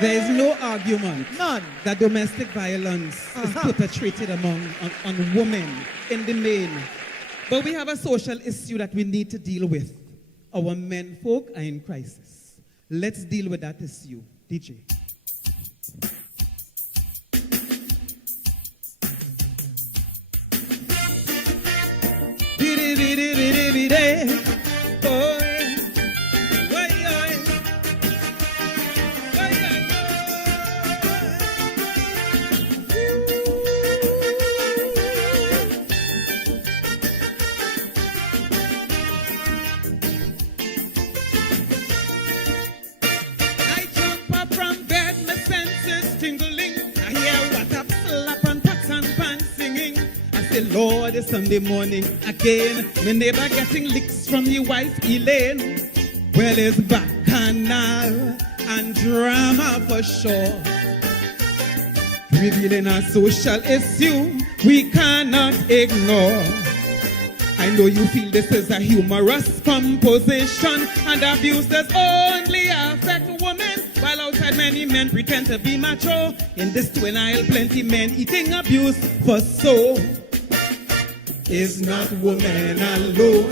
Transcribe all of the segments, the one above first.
There is no argument None. that domestic violence is perpetrated on women in the main. But we have a social issue that we need to deal with. Our men folk are in crisis. Let's deal with that issue. DJ. Lord, it's Sunday morning again. My neighbor getting licks from the wife Elaine. Well, it's bacchanal and drama for sure. Revealing a social issue we cannot ignore. I know you feel this is a humorous composition, and abuse does only affect women, while outside many men pretend to be macho. In this twin aisle, plenty men eating abuse for so. Is not women alone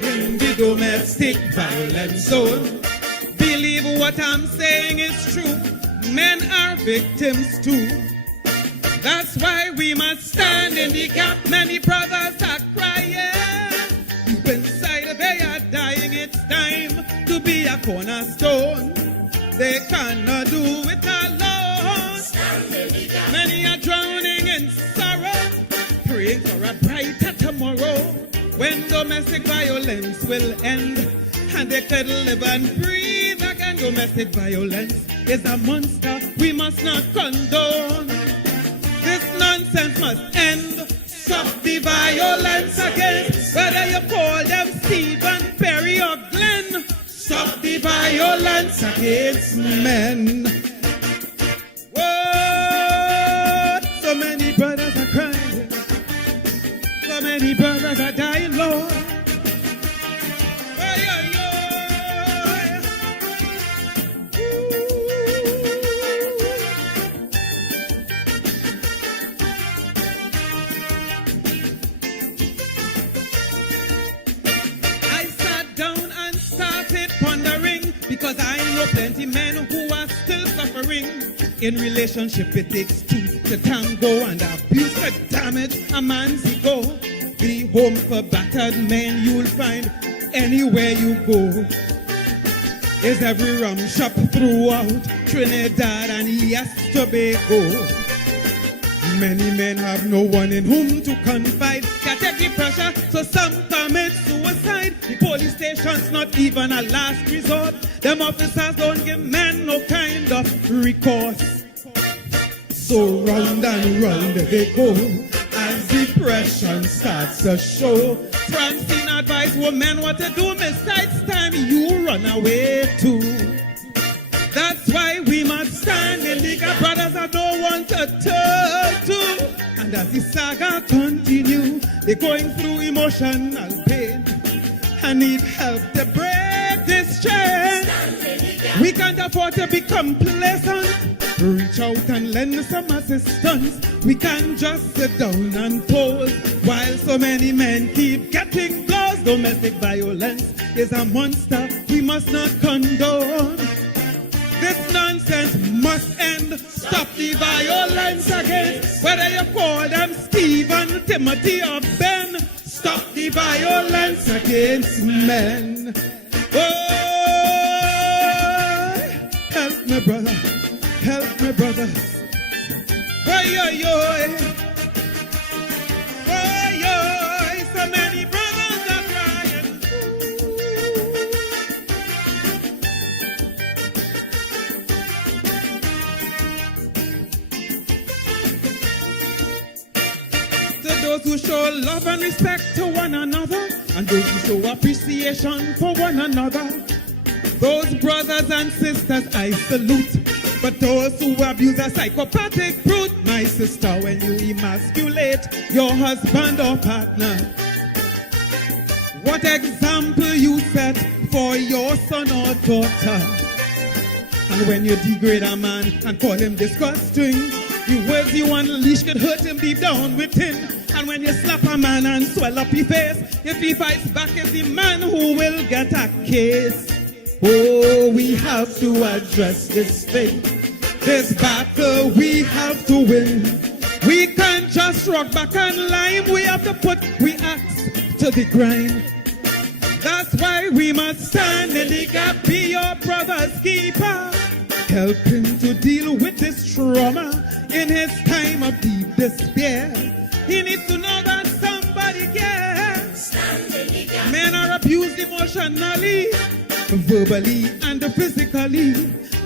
in the domestic violence zone. Believe what I'm saying is true. Men are victims too. That's why we must stand in the gap. Many brothers are crying. Deep inside they are dying. It's time to be a cornerstone. They cannot do it alone. Many are drowning in sorrow, praying for a brighter tomorrow when domestic violence will end and they could live and breathe again. Domestic violence is a monster we must not condone. This nonsense must end. Stop the violence again. Whether you call them Stephen, Perry or Glenn, stop the violence against men. Whoa, so many brothers are crying. So many brothers are dying, Lord. I sat down and started pondering, because I know plenty men who are still suffering. In relationship it takes two to tango, and abuse could damage a man's ego. The home for battered men you'll find anywhere you go. Is every rum shop throughout Trinidad and yes, Tobago. Many men have no one in whom to confide. Can't take the pressure, so some commit suicide. The police station's not even a last resort. Them officers don't give men no kind of recourse. So round and round they go as depression starts to show. Francine advise women what to do. Besides time you run away too. That's why we must stand in the gap. Brothers have no one to turn to. And as the saga continue, they're going through emotional pain and need help to break this chain. We can't afford to be complacent. Reach out and lend some assistance. We can't just sit down and pose while so many men keep getting close. Domestic violence is a monster we must not condone. This nonsense must end. Stop the violence again. Whether you call them Stephen, Timothy or Ben, stop the violence against men. Oh, help me, brother. Help me, brothers. Why-yo-yo. Why-yo. So many brothers are crying. To those who show love and respect to one another, and those who show appreciation for one another, those brothers and sisters I salute. But those who abuse a psychopathic brute, my sister, when you emasculate your husband or partner, what example you set for your son or daughter? And when you degrade a man and call him disgusting, the words you unleash could hurt him deep down within. And when you slap a man and swell up his face, if he fights back, it's the man who will get a case. Oh, we have to address this thing. This battle we have to win. We can't just rock back and lime. We have to put we axe to the grind. That's why we must stand in the gap, be your brother's keeper. Help him to deal with this trauma in his time of deep despair. He needs to know that somebody cares. Men are abused emotionally, verbally and physically.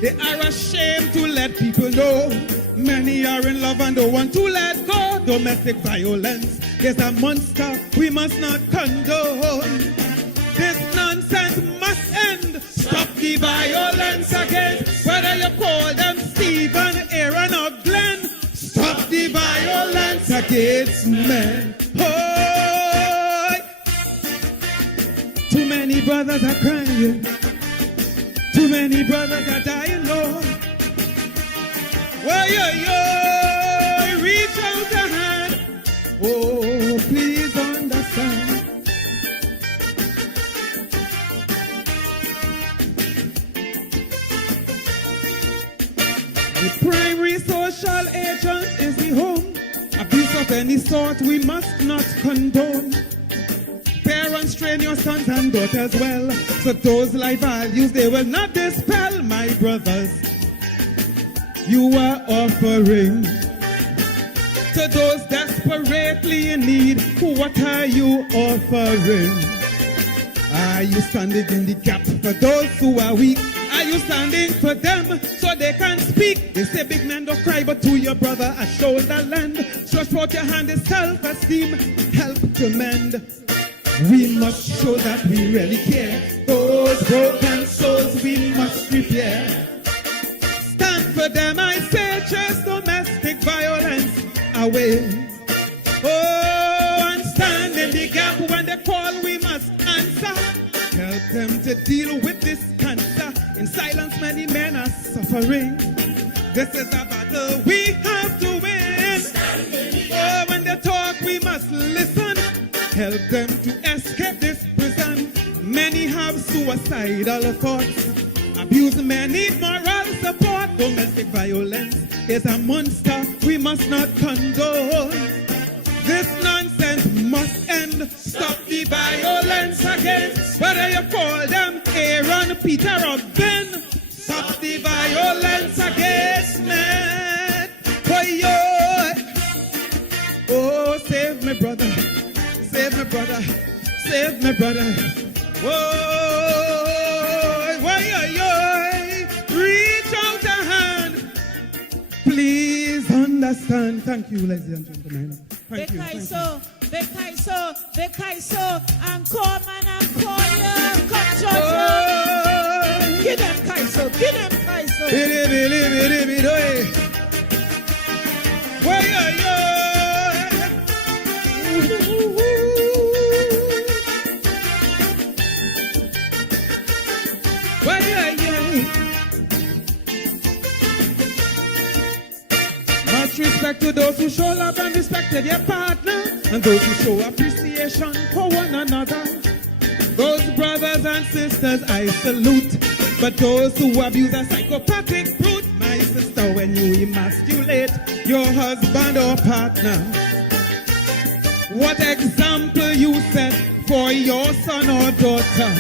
They are ashamed to let people know. Many are in love and don't want to let go. Domestic violence is a monster we must not condone. This nonsense must end. Stop the violence against, whether you call them Stephen, Aaron or Glenn. Stop the violence against men. Oh, too many brothers are crying. Too many brothers are dying, Lord. Why, yo, reach out a hand. Oh, please understand. The primary social agent is the home. Abuse of any sort we must not condone. Parents, train your sons and daughters well, so those life values they will not dispel. My brothers, you are offering to those desperately in need. What are you offering? Are you standing in the gap for those who are weak? Are you standing for them so they can speak? They say big men don't cry, but to your brother a shoulder lend. Stretch out your hand is self-esteem, help to mend. We must show that we really care. Those broken souls we must repair. Stand for them, I say, chase domestic violence away. Oh, and stand in the gap when they call, we must answer. Help them to deal with this cancer. In silence, many men are suffering. This is a battle we have to win. Oh, when they talk, we must listen. Help them to escape this prison. Many have suicidal thoughts. Abused men need moral support. Domestic violence is a monster we must not condone. This nonsense must end. Stop the violence against, whether you call them Aaron, Peter or Ben. Stop the violence against men. Oh, save me, brother. Save me, brother. Save me, brother. Whoa, reach out a hand. Please understand. Thank you, ladies and gentlemen. Thank you. Bekaiso, and come and call you. Come, Georgia. Give them Kaiso, give them Kaiso. Much respect to those who show love and respected their partner, and those who show appreciation for one another. Those brothers and sisters I salute, but those who abuse a psychopathic brute, my sister, when you emasculate your husband or partner, what example you set for your son or daughter?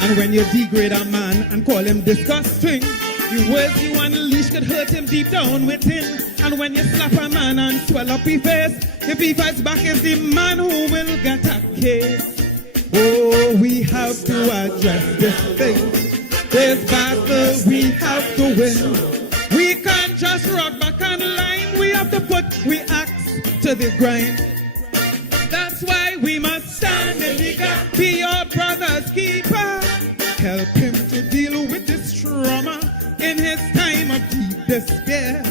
And when you degrade a man and call him disgusting, the words you unleash could hurt him deep down within. And when you slap a man and swell up his face, if he fights back, it's the man who will get a case. Oh, we have to address this thing. This battle we have to win. We can't just rock back and line. We have to put we axe to the grind. That's why we must stand in the gap, be your brother's keeper. Help him to deal with this trauma in his time of deep despair.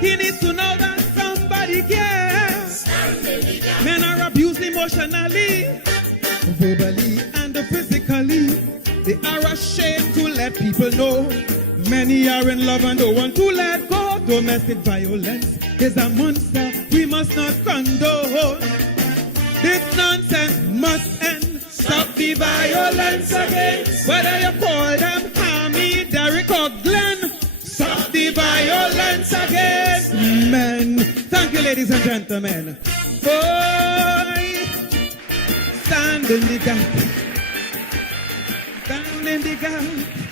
He needs to know that somebody cares. Men are abused emotionally, verbally and physically. They are ashamed to let people know. Many are in love and don't want to let go. Domestic violence is a monster we must not condone. This nonsense must end. Stop the violence again. Whether you call them Hammy, Derek or Glenn, stop the violence against men. Thank you, ladies and gentlemen. Boy, stand in the gap. Stand in the gap.